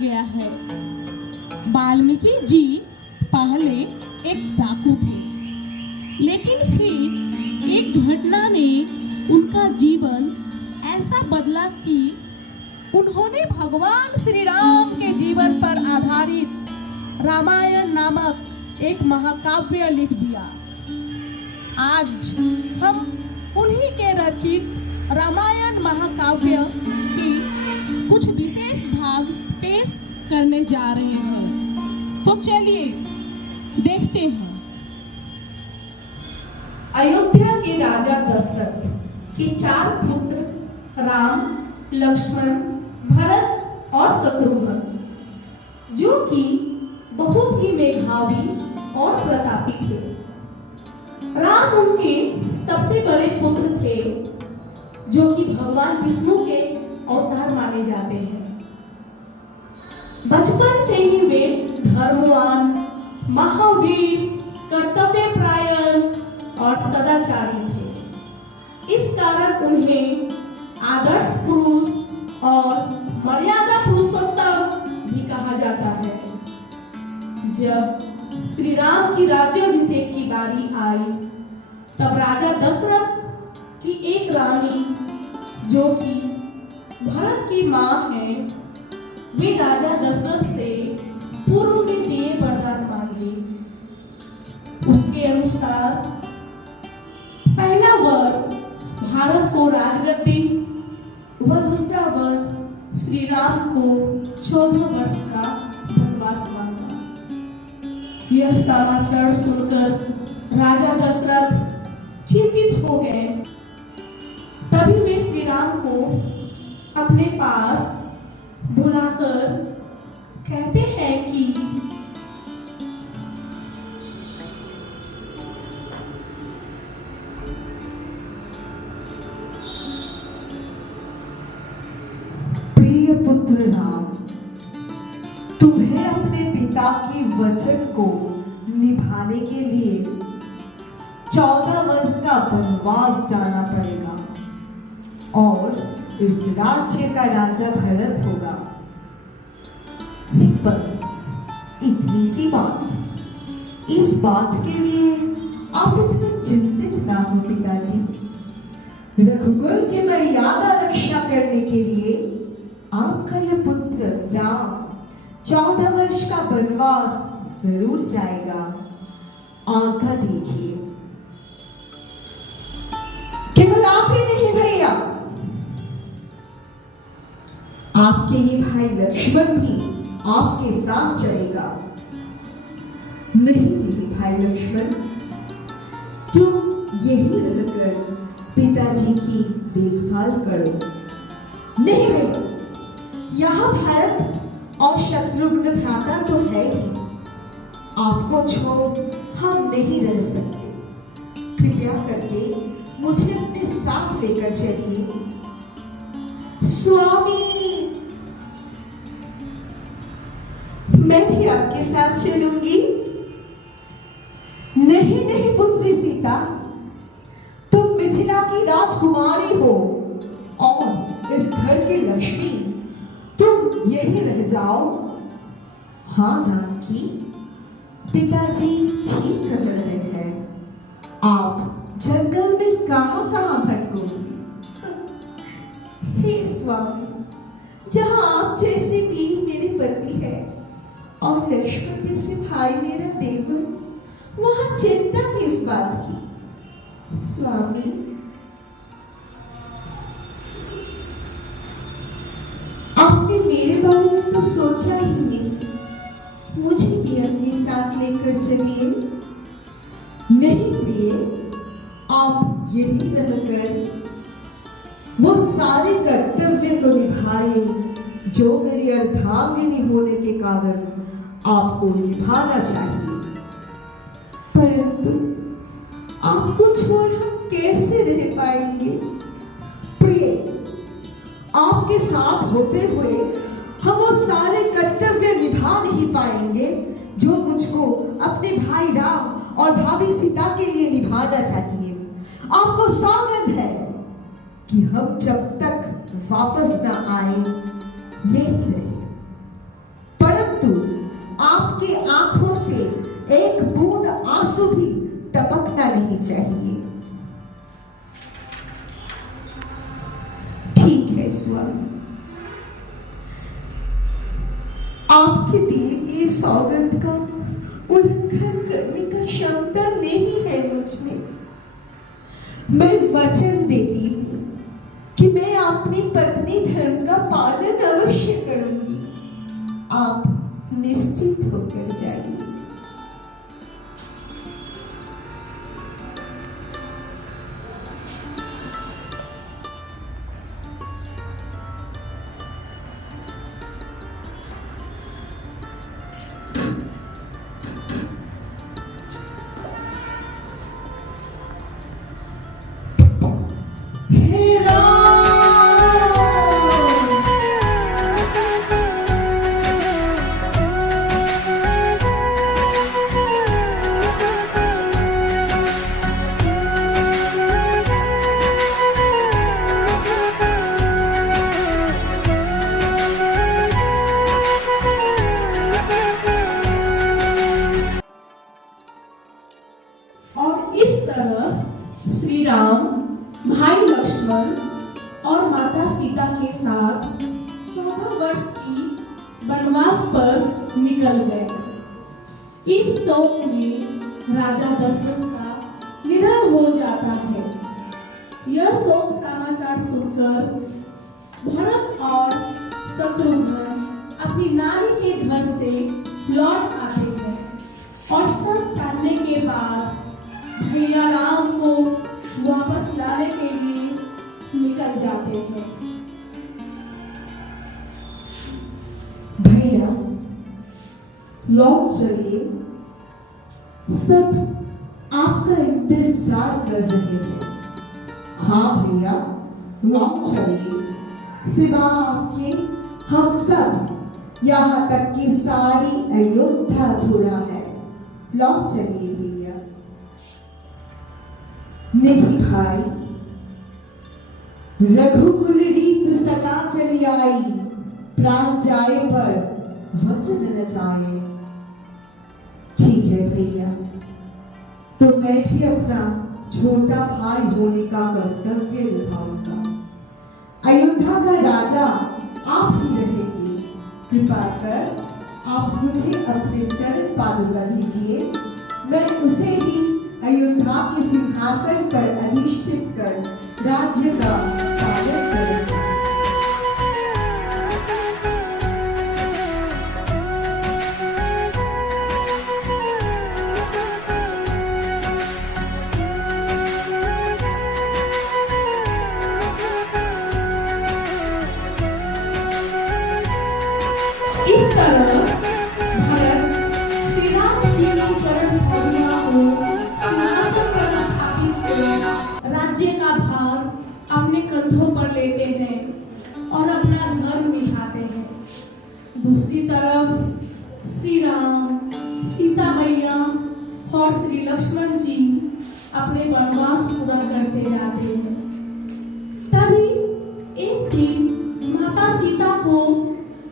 गया है। वाल्मीकि जी पहले एक डाकू थे, लेकिन फिर एक घटना ने उनका जीवन ऐसा बदला कि उन्होंने भगवान श्री राम के जीवन पर आधारित रामायण नामक एक महाकाव्य लिख दिया। आज हम उन्हीं के रचित रामायण महाकाव्य की कुछ विशेष भाग पेश करने जा रहे हैं। तो चलिए देखते हैं। अयोध्या के राजा दशरथ के 4 पुत्र राम, लक्ष्मण, भरत और शत्रुघ्न, जो कि बहुत ही मेधावी और प्रतापी थे। राम उनके सबसे बड़े पुत्र थे, जो कि भगवान विष्णु के अवतार माने जाते हैं। बचपन से ही वे धर्मवान, महावीर, कर्तव्यपरायण और सदाचारी थे। इस कारण उन्हें आदर्श पुरुष और मर्यादा पुरुषोत्तम भी कहा जाता है। जब श्री राम की राज्याभिषेक की बारी आई, तब राजा दशरथ की एक रानी, जो कि भरत की मां है, वे राजा दशरथ से पूर्व में दिए वरदान मांगे। उसके अनुसार पहला वर भारत को राजगद्दी व दूसरा वर श्री राम को 14 वर्ष का वनवास मांगा। यह समाचार सुनकर राजा दशरथ चिंतित हो गए। तभी वे श्री राम को अपने पास बुलाकर कहते हैं कि प्रिय पुत्र राम, तुम्हें अपने पिता की वचन को निभाने के लिए 14 वर्ष का वनवास जाना पड़ेगा और इस राज्य का राजा भरत होगा। बस इतनी सी बात। इस बात के लिए आप इतने चिंतित ना हो पिताजी। रघुकुल की मर्यादा रक्षा करने के लिए आपका यह पुत्र राम 14 वर्ष का वनवास जरूर जाएगा। आज्ञा दीजिए। केवल आप ही नहीं भैया, आपके ये भाई लक्ष्मण भी आपके साथ चलेगा। नहीं मेरे भाई लक्ष्मण, तुम यही रहकर पिताजी की देखभाल करो। नहीं भैया, यहाँ भरत और शत्रुघ्न भ्राता तो है ही। आपको छोड़ हम नहीं रह सकते। कृपया करके मुझे अपने साथ लेकर चलिए। स्वामी, मैं भी आपके साथ चलूंगी। नहीं नहीं पुत्री सीता, तुम मिथिला की राजकुमारी हो और इस घर की लक्ष्मी। तुम यही रह जाओ। हाँ जानकी, पिताजी ठीक कह रहे हैं। आप जंगल में कहां भटकोगी। हे स्वामी, जहां आप जैसे वीर मेरे पति है और लक्ष्मण जैसे भाई मेरा देवर, वहां चिंता किस बात की। स्वामी, आपने मेरे बारे में तो सोचा ही नहीं। मुझे भी अपने साथ लेकर चलिए। नहीं प्रिय, आप यही रहकर वो सारे कर्तव्य को निभाए जो मेरी अर्धांगिनी होने के कारण आपको निभाना चाहिए। परंतु आपको छोड़ हम कैसे रह पाएंगे। प्रिय, आपके साथ होते हुए हम वो सारे कर्तव्य निभा नहीं पाएंगे जो मुझको अपने भाई राम और भाभी सीता के लिए निभाना चाहिए। आपको सौगंध है कि हम जब तक वापस ना आए यही रहे। परंतु आपकी आंखों से एक बूंद आंसू भी टपकना नहीं चाहिए। ठीक है स्वामी, आपके दिए गए सौगंध का उल्लंघन करने का क्षमता नहीं है मुझ में। मैं वचन देती हूँ कि मैं अपनी पत्नी धर्म का पालन अवश्य करूंगी। आप निश्चित होकर जाइए। और इस तरह श्री राम भाई लक्ष्मण और माता सीता के साथ 14 वर्ष की वनवास पर निकल गए। इस शोक में राजा दशरथ का निधन हो जाता है। यह शोक समाचार सुनकर भरत और शत्रुघ्न अपनी नानी के घर से लौट आते हैं और सब जानने के बाद भैया राम को वापस लाने के लिए निकल जाते हैं। भैया लौट चलिए, सब आपका इंतजार कर रहे हैं। हाँ भैया लौट चलिए, सिवा आपके हम सब, यहाँ तक कि सारी अयोध्या अधूरा है। लौट चलिए भैया। नहीं भाई, रघुकुल रीत सदा चली आई, प्राण जाए पर वचन न जाए। ठीक है भैया, तो मैं भी अपना छोटा भाई होने का कर्तव्य निभाऊंगा। अयोध्या का राजा आप ही रहेंगे। कृपा कर आप मुझे अपने चरण पादुका दीजिए, मैं उसे भी अयोध्या के सिंहासन पर अधिष्ठित कर राज्य का पालन करूंगा। इस तरह भरत श्री राम जी की चरण पौधों को सिंहासन पर स्थापित कर राज्य का भार अपने कंधों पर लेते हैं और अपना धर्म निभाते हैं। दूसरी तरफ श्री राम, सीता मैया और श्री लक्ष्मण जी अपने वनवास पूरा करते जाते हैं। तभी एक दिन माता सीता को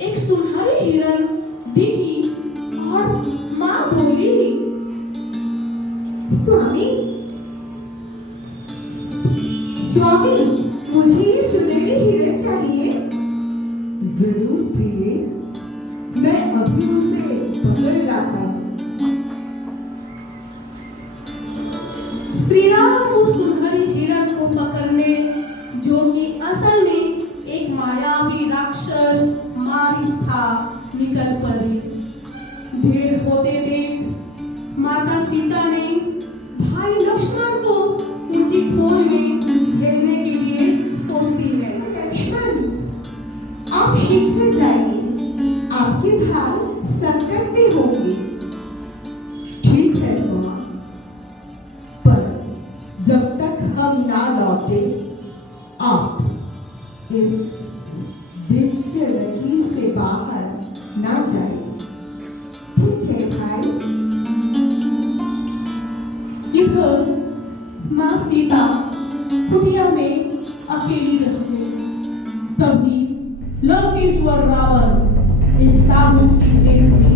एक सुनहरी हिरण दिखी और माँ बोली, स्वामी स्वामी, मुझे ये सुनहरी हिरण चाहिए। जरूर प्रिय, मैं अभी उसे पकड़ लाता हूँ। श्री राम उस सुनहरी हिरण को पकड़ने, जो कि असल में एक मायावी राक्षस मारिच था, निकल पड़ी। देर होते देख माता सीता ने भाई लक्ष्मण को उनकी खोज में भेजने के लिए सोचती है। लक्ष्मण, आप शीघ्र जाइए, आपके भाई संकट में होंगे। ठीक है माँ, पर जब तक हम ना लौटे आप इस दिव्य लकीर से बाहर ना जाए। ठीक है भाई। इधर माँ सीता कुटिया में अकेली रहती। तभी लंकेश्वर रावण एक साधु की भेष में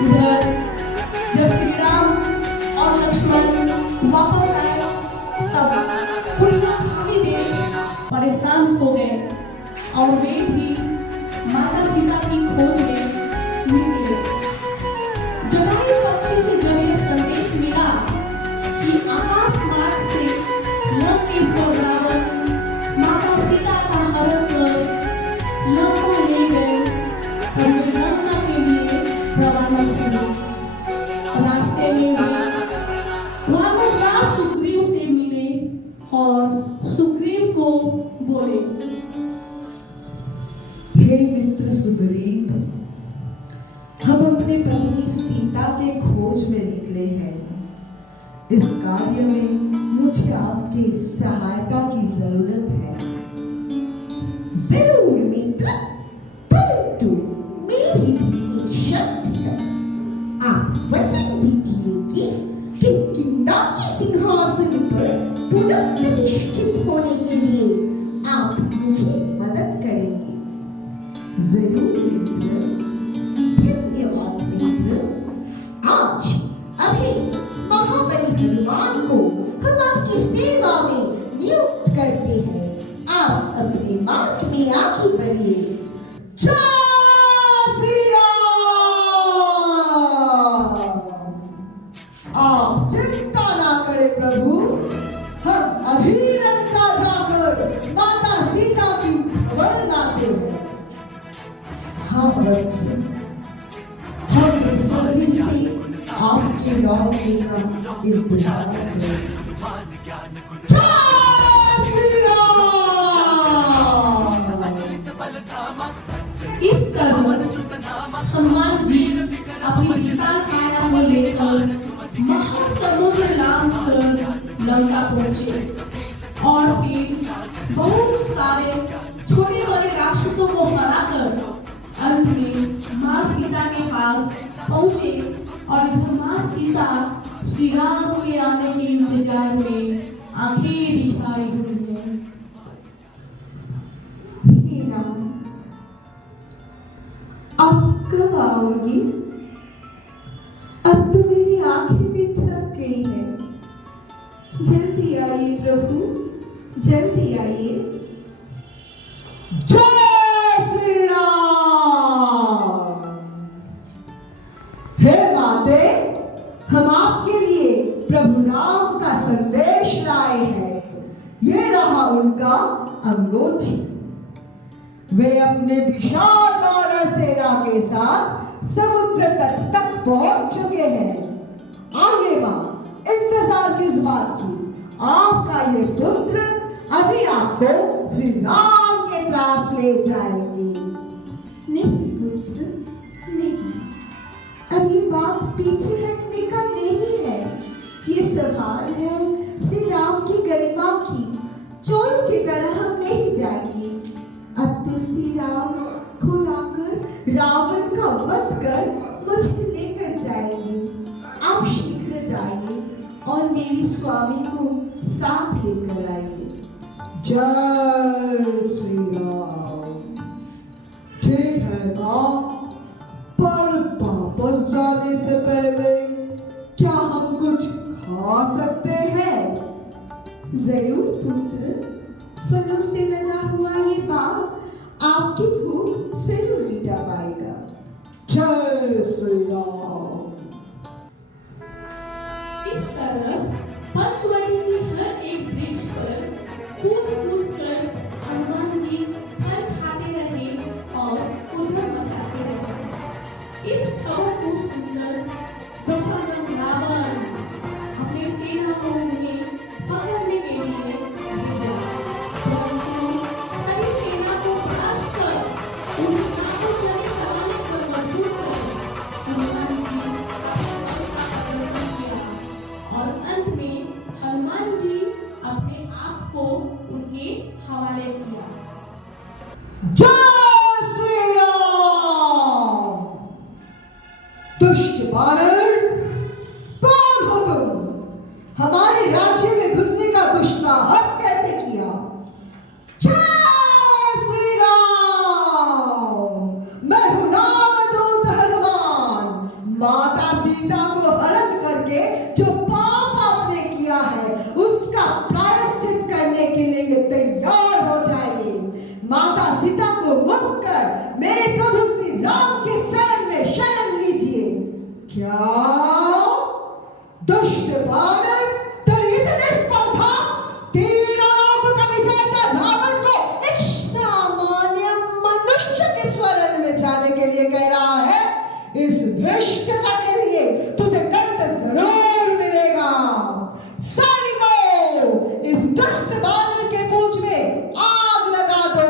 इधर जब श्री राम और लक्ष्मण वापस आए तब पूरा खाली देर परेशान हो गए और वे भी माता सीता की खोज में निकले। जटायु पक्षी से जब ये संदेश मिला कि आकाश मार्ग से लंकेश्वर रावण माता सीता का हरण कर लंका ले गए और वे लंका के लिए रवाना हुए। रास्ते में वानर राज सुग्रीव से मिले और सुग्रीव को बोले, हे मित्र सुग्रीव, हम अपनी पत्नी सीता के खोज में निकले हैं। इस कार्य में मुझे आपकी सहायता की जरूरत है। जरूर मित्र, परंतु मेरी भी एक शर्त है। आप वचन दीजिए कि किष्किंधा के सिंहासन पर पुनः प्रतिष्ठित होने के लिए आप मुझे मदद करेंगे। जरूर मित्र, धन्यवाद मित्र। आज अभी महाबली हनुमान को हम आपकी सेवा में नियुक्त करते हैं। आप अपने मार्ग में आगे बढ़िए। जय श्री राम। आप चिंता ना करें प्रभु, हम अभी लंका जाकर माता सीता की खबर लाते हैं। हाँ वत्स, हम बेसब्री से आपके लौटने का इंतजार करें। जय श्री राम। इस तरह हनुमान जी अपनी विशाल काया को लेकर महासमुद्र लांघ कर लंका पहुंचे और फिर बहुत सारे छोटे बड़े राक्षसों को हराकर अंत में माँ सीता के पास पहुंचे और इधर माँ सीता श्री राम के आने के इंतजार में आंखें बिछाई हुई है। हे राम, आप कब आओगी? अब तो मेरी आंखें भी थक गई हैं। जल्दी आइए प्रभु, जल्दी आइए। जय श्री राम। हे माते, हम आपके लिए प्रभु राम का संदेश लाए हैं। ये रहा उनका अंगूठी। वे अपने विशाल वानर सेना के साथ समुद्र तट तक पहुंच चुके हैं। आगे मां, इंतजार किस बात की? आपका ये पुत्र अभी आपको श्री राम के पास ले जाएंगे। नहीं पुत्र, नहीं, अब ये बात पीछे हटने का नहीं है। ये सवाल है श्री राम की गरिमा की। चोरों की तरह हम नहीं जाएंगे। अब तो श्री राम खुद आकर रावण का वध कर मुझे लेकर जाएंगे। आप शीघ्र जाइए और मेरी स्वामी को साथ लेकर आइए। जय श्री राम। ठीक है माँ, पर वापस जाने से पहले क्या हम कुछ खा सकते हैं? जरूर पुत्र, फलों से लगा हुआ ये बाग आपकी भूख जरूर मिटा पाएगा। जय श्री राम। इस तरह पंचवटी में हर एक वृक्ष पर कूद कूद कर हनुमान जी फल खाते रहे और उधर मचाते रहे। इस खबर को सुनकर दशरथ रावण अपने सेना को उन्हें पकड़ने के लिए भेजा। परंतु सभी सेना को परास्त कर उन सातों जने सवालों पर मजबूर कर हनुमान जी और अंत में हनुमान जी अपने आप को उनके हवाले किया। जय श्री राम। दुष्ट वानर, कौन हो तुम? हमारे राज्य में घुसने का दुस्साहस कैसे किया? जय श्री राम। मैं हूं रामदूत हनुमान, क्या दुष्ट बानर, तेरी इतनी स्पर्धा, तीनों लोगों का विजेता रावण को एक सामान्य मनुष्य के स्वर्ण में जाने के लिए कह रहा है। इस धृष्टता के लिए तुझे दंड जरूर मिलेगा। सैनिकों, इस दुष्ट बानर के पूंछ में आग लगा दो।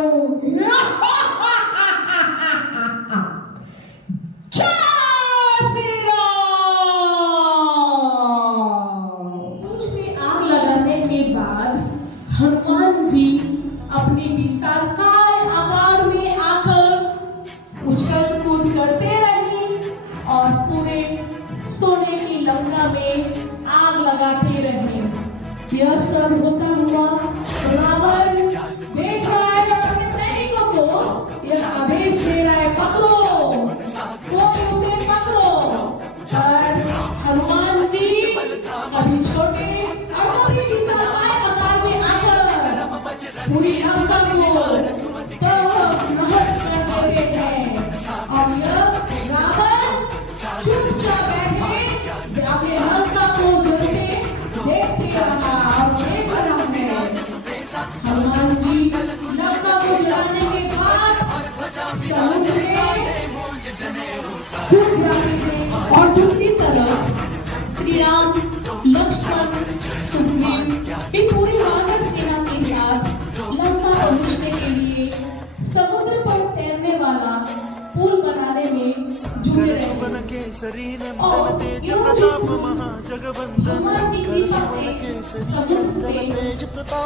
पूंछ में आग लगाने के बाद हनुमान जी अपनी विशालकाय आकार में आकर उछल कूद करते रहे और पूरे सोने की लंका में आग लगाते रहे। यह सब होता हुआ रावण देख रहा है अपने सैनिकों को, यह आदेश दे रहा है, पकड़ो, कोई उसे पकड़ो। और हनुमान जी अभी छोटे और भी विशालकाय आकार में आकर पूरी लंका को नष्ट कर देते हैं। और यह रावण चुपचाप बैठे अपने लंका को जलते देखते रहा और देख रहा है। हनुमान जी लंका को जलाने के बाद समुद्र में कूद जाते हैं। और दूसरी तरफ श्री राम, लक्ष्मण, सुग्रीव भी पूरी वानर सेना के साथ लंका पहुंचने के लिए समुद्र पर तैरने वाला पुल बनाने में जुटे रहे। और यूं जो भगवान की कृपा से समुद्र में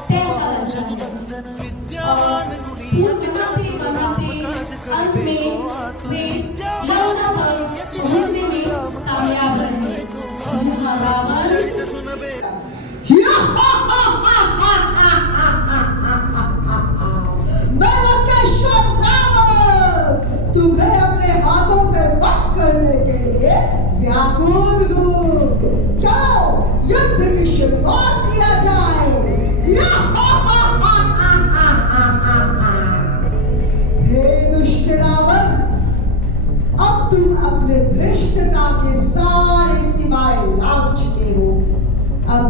तैरता रहा। और पुल बनाते अंत में वे लंका तक पहुंचने में कामयाब रहे, जहाँ रावण तुम्हें अपने हाथों से वध करने के लिए व्याकुल हूँ। चलो युद्ध की शुरुआत किया जाए। हे दुष्ट रावण, अब तुम अपने धृष्टता के सारे सीमाएं लांघ चुके हो। अब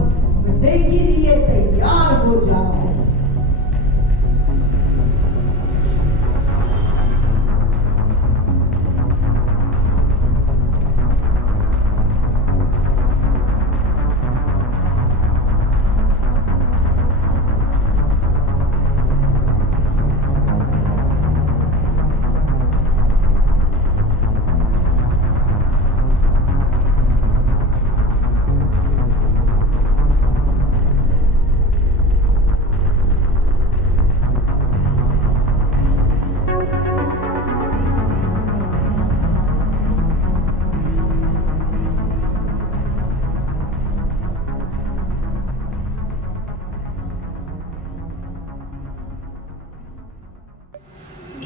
मरने के लिए तैयार हो जाओ।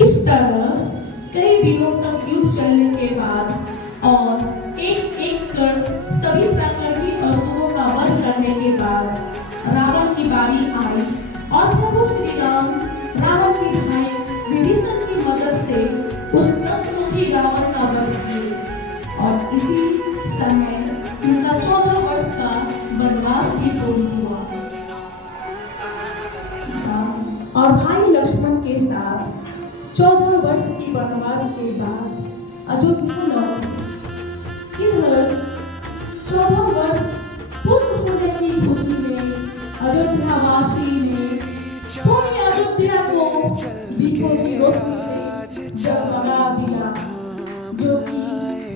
इस तरह कई दिनों तक युद्ध चलने के बाद और एक कर सभी प्राकृतिक असुरों का वध करने के बाद रावण की बारी आई और प्रभु श्री राम रावण के भाई विभीषण की मदद से उस दशमुखी रावण का वध किए। और इसी समय उनका 14 वर्ष का वनवास भी पूर्ण हुआ। और भाई लक्ष्मण के साथ 14 वर्ष की वनवास के बाद अयोध्या लौटे। इधर 14 वर्ष पूर्ण होने की खुशी में अयोध्यावासी ने पूरी अयोध्या को दीपों की रोशनी से जगमगा दिया, जो कि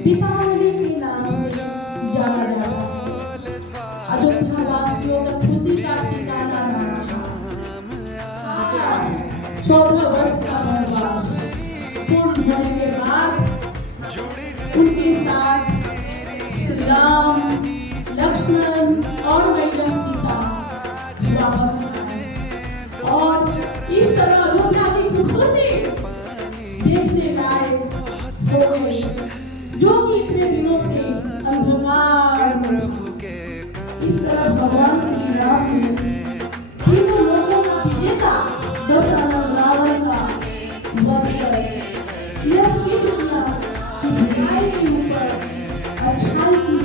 दीपावली के नाम से जाना जाता है। अयोध्यावासियों का खुशी का ठिकाना न था। 14 वर्ष का वनवास पूर्ण होने के बाद उनके साथ श्री राम, लक्ष्मण और मैया सीता वापस आए। और इस तरह अयोध्या की खूबसूरती देखने लायक हो गई, जो कि इतने दिनों से अंधकार में थी। इस तरह भगवान श्री राम ने तीनों लोगों का विजेता दशरथ रावण का वध कर यह सिद्ध किया कि न्याय के ऊपर अच्छा खुशहाल की